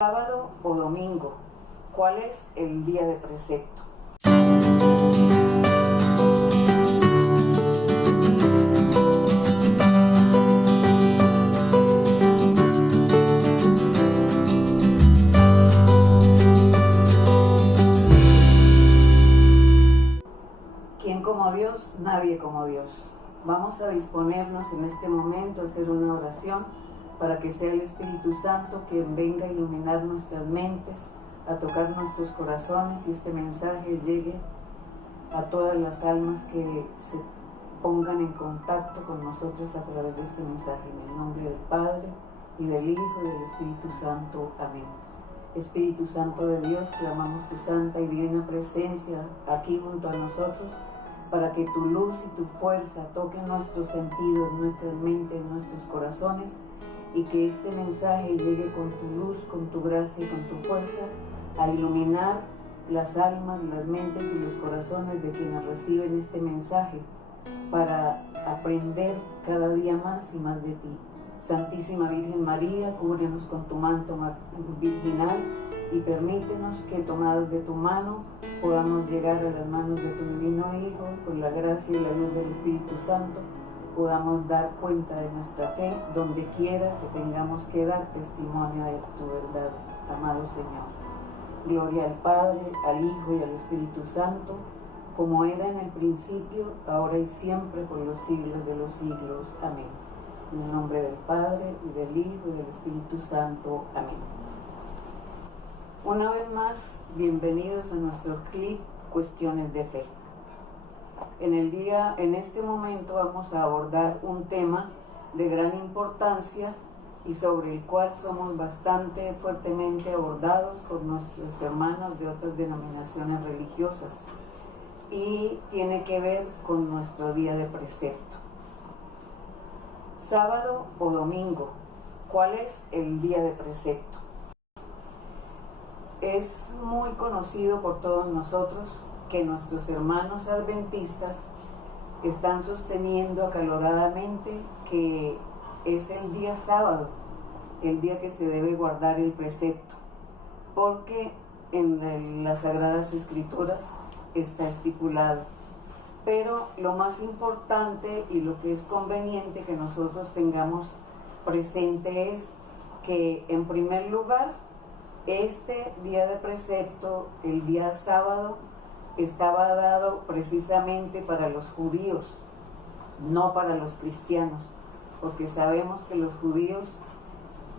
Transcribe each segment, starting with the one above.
Sábado o domingo, ¿cuál es el día de precepto? ¿Quién como Dios? Nadie como Dios. Vamos a disponernos en este momento a hacer una oración para que sea el Espíritu Santo quien venga a iluminar nuestras mentes, a tocar nuestros corazones y este mensaje llegue a todas las almas que se pongan en contacto con nosotros a través de este mensaje. En el nombre del Padre, y del Hijo, y del Espíritu Santo. Amén. Espíritu Santo de Dios, clamamos tu santa y divina presencia aquí junto a nosotros, para que tu luz y tu fuerza toquen nuestros sentidos, nuestras mentes, nuestros corazones, y que este mensaje llegue con tu luz, con tu gracia y con tu fuerza a iluminar las almas, las mentes y los corazones de quienes reciben este mensaje, para aprender cada día más y más de ti. Santísima Virgen María, cúbrenos con tu manto virginal y permítenos que, tomados de tu mano, podamos llegar a las manos de tu divino Hijo, por la gracia y la luz del Espíritu Santo, podamos dar cuenta de nuestra fe donde quiera que tengamos que dar testimonio de tu verdad, amado Señor. Gloria al Padre, al Hijo y al Espíritu Santo, como era en el principio, ahora y siempre, por los siglos de los siglos. Amén. En el nombre del Padre, y del Hijo, y del Espíritu Santo. Amén. Una vez más, bienvenidos a nuestro clip Cuestiones de Fe. En este momento vamos a abordar un tema de gran importancia y sobre el cual somos bastante fuertemente abordados por nuestros hermanos de otras denominaciones religiosas, y tiene que ver con nuestro día de precepto. Sábado o domingo, ¿cuál es el día de precepto? Es muy conocido por todos nosotros que nuestros hermanos adventistas están sosteniendo acaloradamente que es el día sábado, el día que se debe guardar el precepto, porque en las Sagradas Escrituras está estipulado. Pero lo más importante y lo que es conveniente que nosotros tengamos presente es que, en primer lugar, este día de precepto, el día sábado, estaba dado precisamente para los judíos, no para los cristianos, porque sabemos que los judíos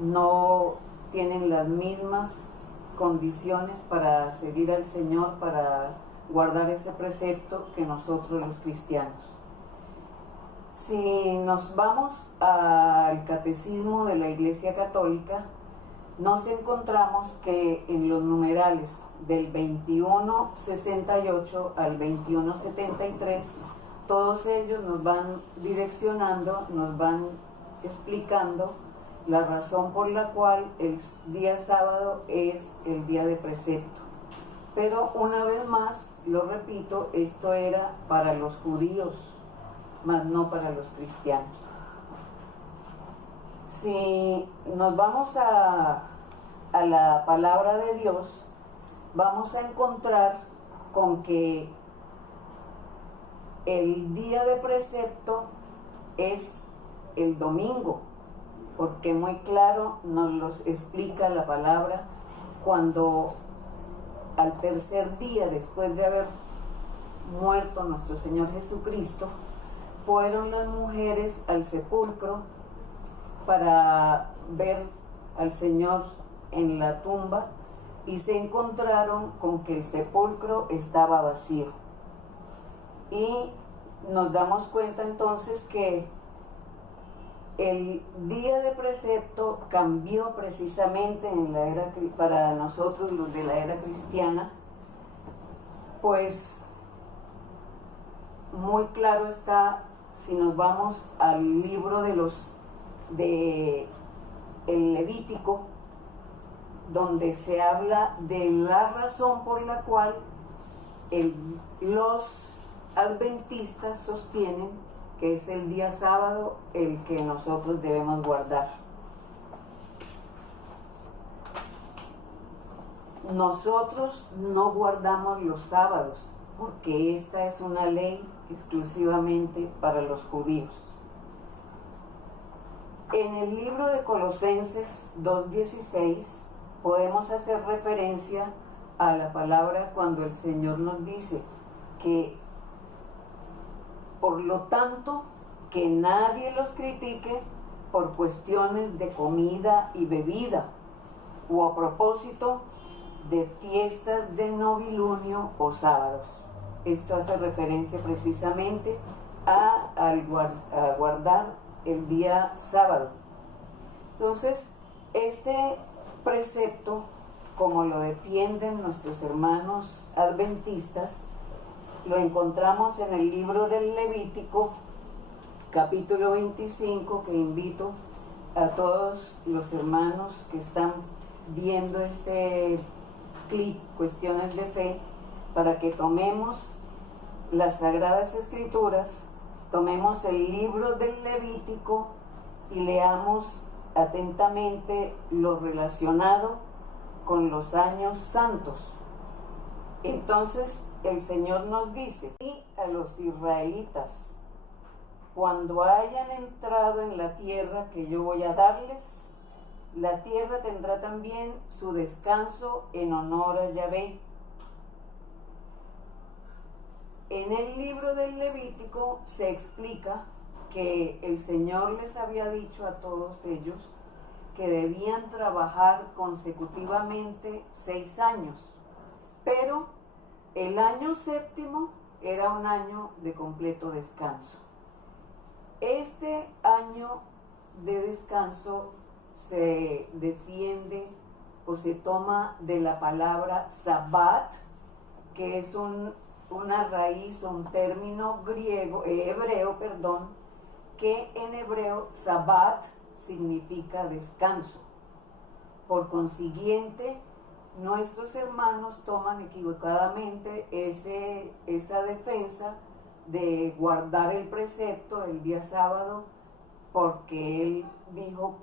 no tienen las mismas condiciones para seguir al Señor, para guardar ese precepto, que nosotros los cristianos. Si nos vamos al Catecismo de la Iglesia Católica, nos encontramos que en los numerales del 2168 al 2173, todos ellos nos van direccionando, nos van explicando la razón por la cual el día sábado es el día de precepto. Pero una vez más, lo repito, esto era para los judíos, mas no para los cristianos. Si nos vamos a la palabra de Dios, vamos a encontrar con que el día de precepto es el domingo, porque muy claro nos lo explica la palabra cuando al tercer día, después de haber muerto nuestro Señor Jesucristo, fueron las mujeres al sepulcro para ver al Señor en la tumba, y se encontraron con que el sepulcro estaba vacío. Y nos damos cuenta entonces que el día de precepto cambió precisamente en la era, para nosotros los de la era cristiana, pues muy claro está, si nos vamos al libro de el Levítico, donde se habla de la razón por la cual los adventistas sostienen que es el día sábado el que nosotros debemos guardar. nosotros no guardamos los sábados, porque esta es una ley exclusivamente para los judíos. En el libro de Colosenses 2:16 podemos hacer referencia a la palabra cuando el Señor nos dice que, por lo tanto, que nadie los critique por cuestiones de comida y bebida, o a propósito de fiestas de novilunio o sábados. Esto hace referencia precisamente a guardar el día sábado. Entonces, este precepto, como lo defienden nuestros hermanos adventistas, lo encontramos en el libro del Levítico, capítulo 25, que invito a todos los hermanos que están viendo este clip, Cuestiones de Fe, para que tomemos las Sagradas Escrituras, tomemos el libro del Levítico y leamos atentamente lo relacionado con los años santos. Entonces el Señor nos dice, y a los israelitas, cuando hayan entrado en la tierra que yo voy a darles, la tierra tendrá también su descanso en honor a Yahvé. En el libro del Levítico se explica que el Señor les había dicho a todos ellos que debían trabajar consecutivamente 6 años, pero el año séptimo era un año de completo descanso. Este año de descanso se defiende o se toma de la palabra Sabbat, que es una raíz o un término hebreo, que en hebreo Sabbat significa descanso. Por consiguiente, nuestros hermanos toman equivocadamente esa defensa de guardar el precepto el día sábado, porque él dijo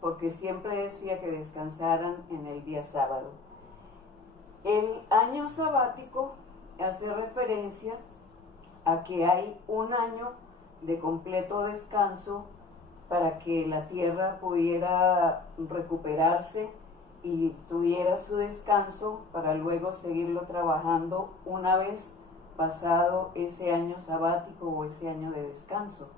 porque siempre decía que descansaran en el día sábado. El año sabático hace referencia a que hay un año de completo descanso para que la tierra pudiera recuperarse y tuviera su descanso para luego seguirlo trabajando una vez pasado ese año sabático o ese año de descanso.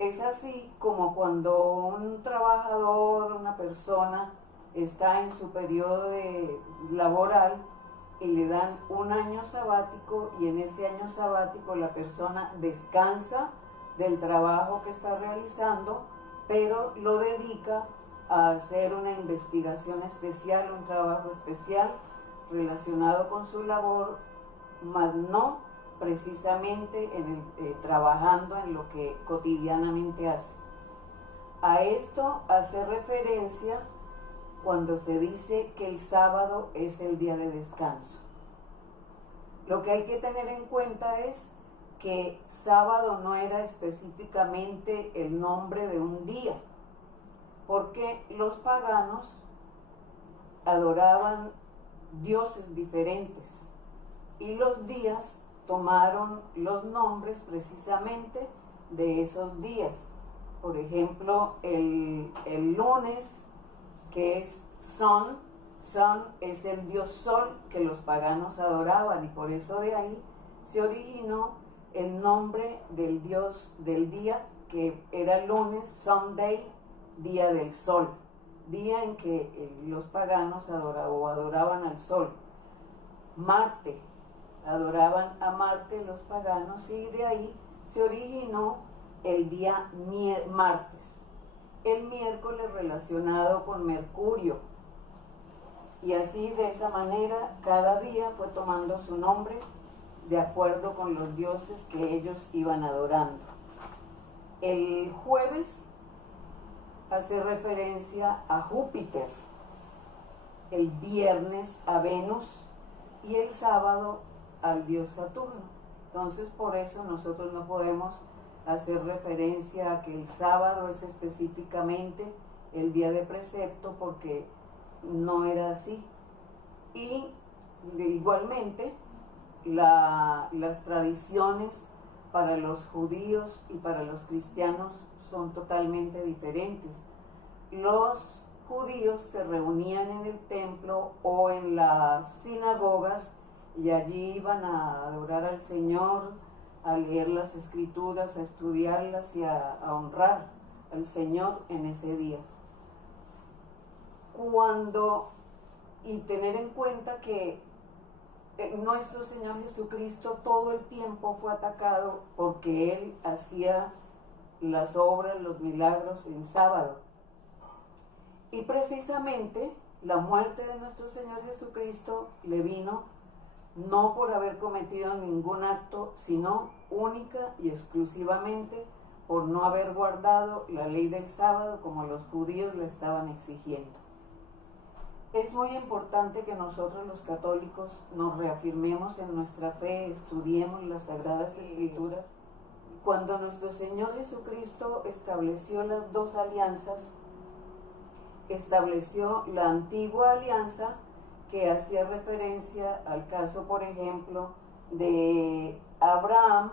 Es así como cuando un trabajador, una persona, está en su periodo laboral y le dan un año sabático, y en ese año sabático la persona descansa del trabajo que está realizando, pero lo dedica a hacer una investigación especial, un trabajo especial relacionado con su labor, más no precisamente trabajando en lo que cotidianamente hace. A esto hace referencia cuando se dice que el sábado es el día de descanso. Lo que hay que tener en cuenta es que sábado no era específicamente el nombre de un día, porque los paganos adoraban dioses diferentes y los días tomaron los nombres precisamente de esos días. Por ejemplo, el lunes, que es Sun es el dios Sol que los paganos adoraban, y por eso de ahí se originó el nombre del dios del día, que era lunes, Sunday, día del sol, día en que los paganos adoraban al sol. Marte, adoraban a Marte los paganos, y de ahí se originó el día martes. El miércoles relacionado con Mercurio, y así de esa manera cada día fue tomando su nombre de acuerdo con los dioses que ellos iban adorando. El jueves hace referencia a Júpiter, el viernes a Venus y el sábado al dios Saturno. Entonces, por eso nosotros no podemos hacer referencia a que el sábado es específicamente el día de precepto, porque no era así. Y igualmente las tradiciones para los judíos y para los cristianos son totalmente diferentes. Los judíos se reunían en el templo o en las sinagogas y allí iban a adorar al Señor, a leer las escrituras, a estudiarlas y a honrar al Señor en ese día. Y tener en cuenta que nuestro Señor Jesucristo todo el tiempo fue atacado porque Él hacía las obras, los milagros en sábado. Y precisamente la muerte de nuestro Señor Jesucristo le vino no por haber cometido ningún acto, sino única y exclusivamente por no haber guardado la ley del sábado como los judíos le estaban exigiendo. Es muy importante que nosotros los católicos nos reafirmemos en nuestra fe, estudiemos las Sagradas Escrituras. Cuando nuestro Señor Jesucristo estableció las dos alianzas, estableció la antigua alianza que hacía referencia al caso, por ejemplo, de Abraham,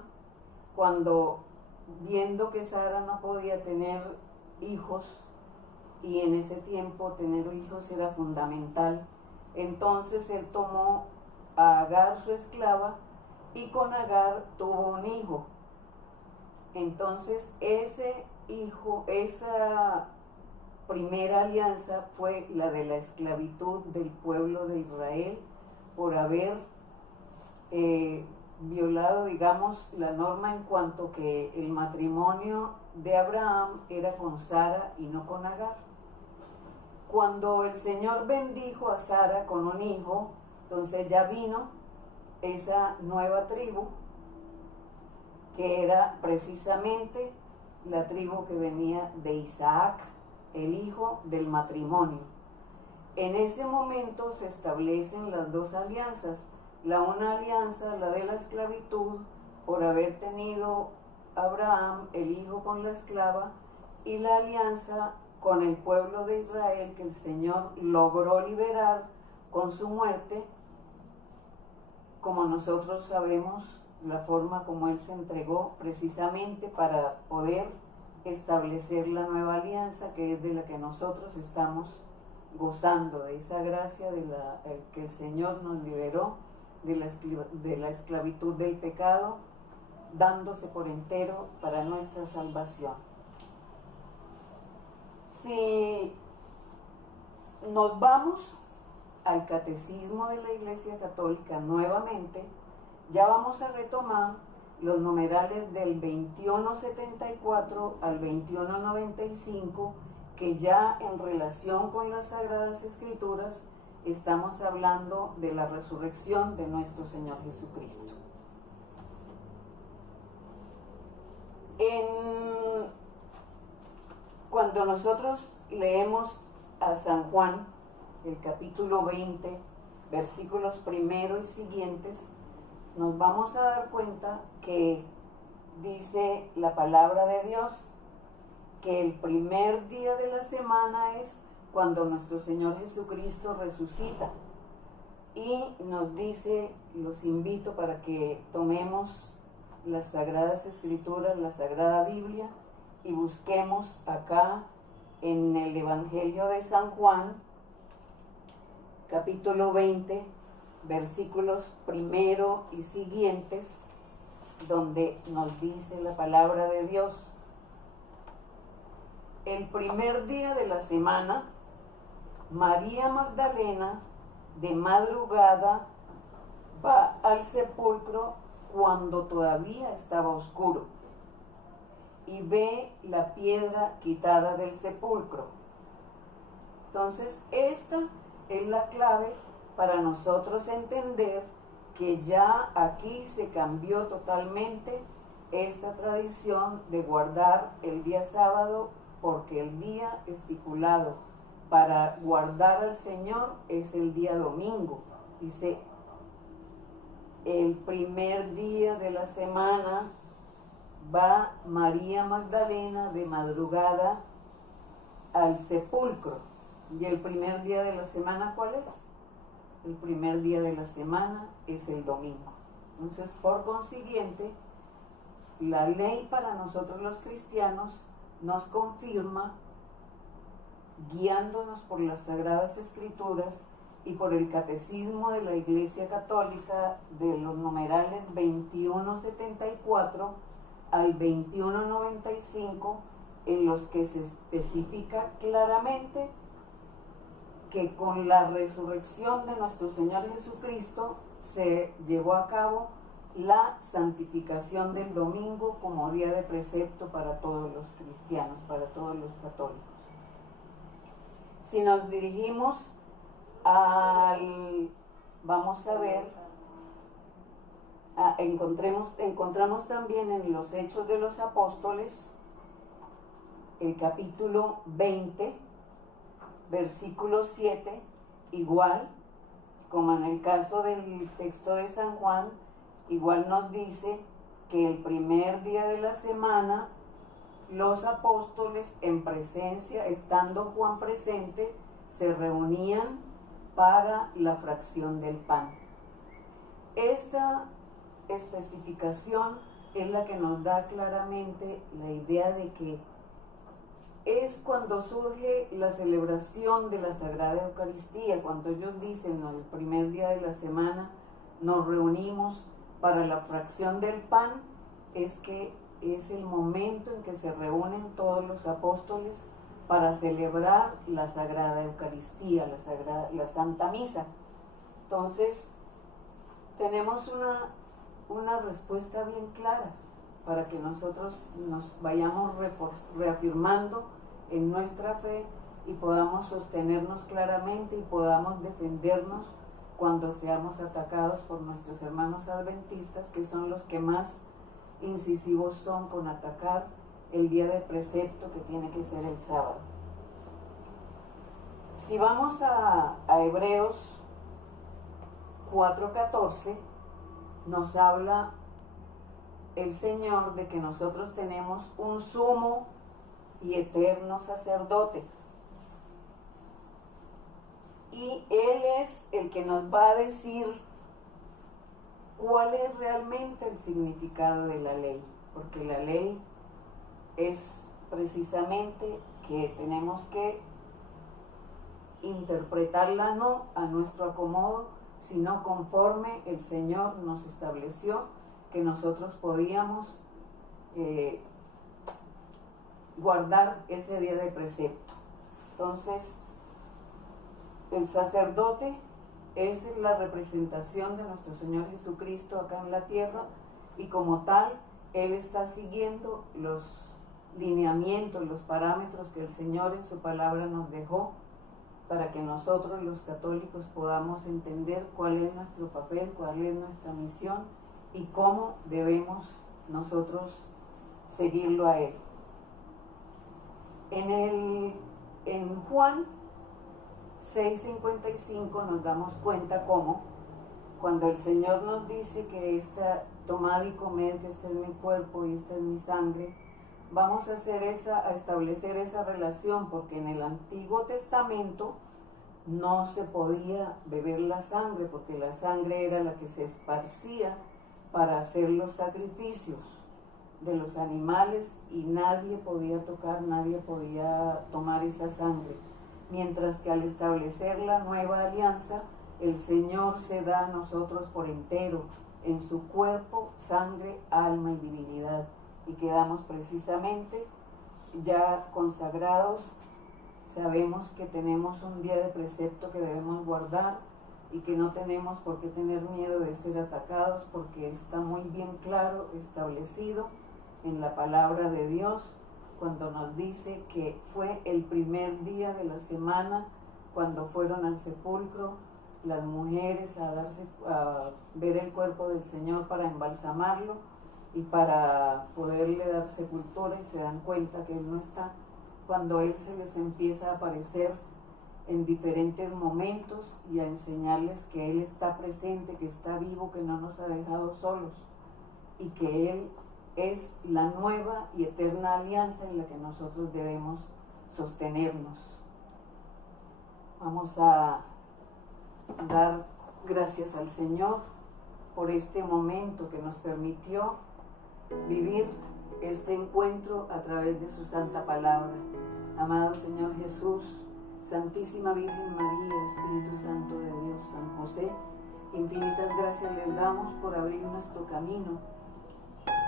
cuando viendo que Sara no podía tener hijos, y en ese tiempo tener hijos era fundamental, entonces él tomó a Agar, su esclava, y con Agar tuvo un hijo. Entonces ese hijo, esa primera alianza fue la de la esclavitud del pueblo de Israel por haber violado, digamos, la norma en cuanto que el matrimonio de Abraham era con Sara y no con Agar. Cuando el Señor bendijo a Sara con un hijo, entonces ya vino esa nueva tribu, que era precisamente la tribu que venía de Isaac, el hijo del matrimonio. En ese momento se establecen las dos alianzas, una alianza, la de la esclavitud, por haber tenido Abraham el hijo con la esclava, y la alianza con el pueblo de Israel que el Señor logró liberar con su muerte, como nosotros sabemos la forma como Él se entregó precisamente para poder establecer la nueva alianza, que es de la que nosotros estamos gozando, de esa gracia que el Señor nos liberó de la esclavitud del pecado, dándose por entero para nuestra salvación. Si nos vamos al Catecismo de la Iglesia Católica nuevamente, ya vamos a retomar los numerales del 2174 al 2195, que ya en relación con las Sagradas Escrituras estamos hablando de la resurrección de nuestro Señor Jesucristo. Cuando nosotros leemos a San Juan, el capítulo 20, versículos primero y siguientes, nos vamos a dar cuenta que dice la palabra de Dios que el primer día de la semana es cuando nuestro Señor Jesucristo resucita. Y nos dice, los invito para que tomemos las Sagradas Escrituras, la Sagrada Biblia, y busquemos acá en el Evangelio de San Juan, capítulo 20, versículos primero y siguientes, donde nos dice la palabra de Dios. El primer día de la semana, María Magdalena de madrugada va al sepulcro cuando todavía estaba oscuro y ve la piedra quitada del sepulcro. Entonces, esta es la clave para nosotros entender que ya aquí se cambió totalmente esta tradición de guardar el día sábado, porque el día estipulado para guardar al Señor es el día domingo. Dice, el primer día de la semana va María Magdalena de madrugada al sepulcro. ¿Y el primer día de la semana cuál es? el primer día de la semana es el domingo. Entonces, por consiguiente, la ley para nosotros los cristianos nos confirma, guiándonos por las Sagradas Escrituras y por el Catecismo de la Iglesia Católica, de los numerales 2174 al 2195, en los que se especifica claramente que con la resurrección de nuestro Señor Jesucristo se llevó a cabo la santificación del domingo como día de precepto para todos los cristianos, para todos los católicos. Si nos dirigimos vamos a ver, encontramos también en los Hechos de los Apóstoles, el capítulo 20, versículo 7, igual como en el caso del texto de San Juan, igual nos dice que el primer día de la semana los apóstoles en presencia, estando Juan presente, se reunían para la fracción del pan. Esta especificación es la que nos da claramente la idea de que es cuando surge la celebración de la Sagrada Eucaristía, cuando ellos dicen el primer día de la semana nos reunimos para la fracción del pan, es que es el momento en que se reúnen todos los apóstoles para celebrar la Sagrada Eucaristía, la Santa Misa. Entonces, tenemos una respuesta bien clara para que nosotros nos vayamos reafirmando en nuestra fe y podamos sostenernos claramente y podamos defendernos cuando seamos atacados por nuestros hermanos adventistas, que son los que más incisivos son con atacar el día de precepto, que tiene que ser el sábado. Si vamos a Hebreos 4:14, nos habla el Señor de que nosotros tenemos un sumo y eterno sacerdote, y Él es el que nos va a decir cuál es realmente el significado de la ley, porque la ley es precisamente que tenemos que interpretarla no a nuestro acomodo, sino conforme el Señor nos estableció que nosotros podíamos guardar ese día de precepto. Entonces, el sacerdote es la representación de nuestro Señor Jesucristo acá en la tierra, y como tal, Él está siguiendo los lineamientos, los parámetros que el Señor en su palabra nos dejó, para que nosotros los católicos podamos entender cuál es nuestro papel, cuál es nuestra misión y cómo debemos nosotros seguirlo a Él. En Juan 6:55 nos damos cuenta cómo, cuando el Señor nos dice que tomad y comed, que este es mi cuerpo y esta es mi sangre, vamos a establecer esa relación, porque en el Antiguo Testamento no se podía beber la sangre, porque la sangre era la que se esparcía para hacer los sacrificios de los animales, y nadie podía tocar, nadie podía tomar esa sangre. Mientras que al establecer la nueva alianza, el Señor se da a nosotros por entero, en su cuerpo, sangre, alma y divinidad, y quedamos precisamente ya consagrados. Sabemos que tenemos un día de precepto que debemos guardar y que no tenemos por qué tener miedo de ser atacados, porque está muy bien claro, establecido en la palabra de Dios, cuando nos dice que fue el primer día de la semana cuando fueron al sepulcro las mujeres a ver el cuerpo del Señor para embalsamarlo y para poderle dar sepultura, y se dan cuenta que Él no está, cuando Él se les empieza a aparecer en diferentes momentos y a enseñarles que Él está presente, que está vivo, que no nos ha dejado solos, y que Él es la nueva y eterna alianza en la que nosotros debemos sostenernos. Vamos a dar gracias al Señor por este momento que nos permitió vivir este encuentro a través de su santa palabra. Amado Señor Jesús, Santísima Virgen María, Espíritu Santo de Dios, San José, infinitas gracias les damos por abrir nuestro camino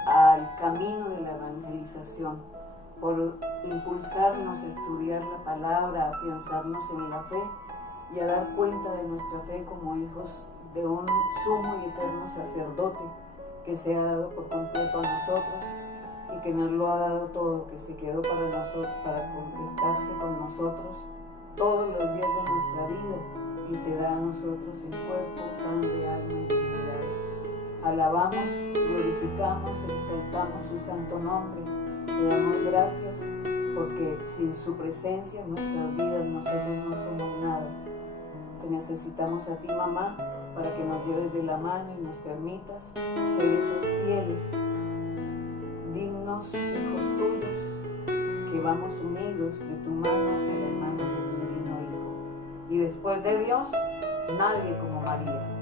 al camino de la evangelización, por impulsarnos a estudiar la palabra, a afianzarnos en la fe y a dar cuenta de nuestra fe como hijos de un sumo y eterno sacerdote que se ha dado por completo a nosotros y que nos lo ha dado todo, que se quedó para nosotros, para estarse con nosotros todos los días de nuestra vida y se da a nosotros en cuerpo, sangre, alma y divinidad. Alabamos, glorificamos, exaltamos su santo nombre, le damos gracias porque sin su presencia en nuestras vidas nosotros no somos nada. Te necesitamos a ti, mamá, para que nos lleves de la mano y nos permitas ser esos fieles, dignos hijos tuyos, que vamos unidos de tu mano a las manos de tu divino Hijo. Y después de Dios, nadie como María.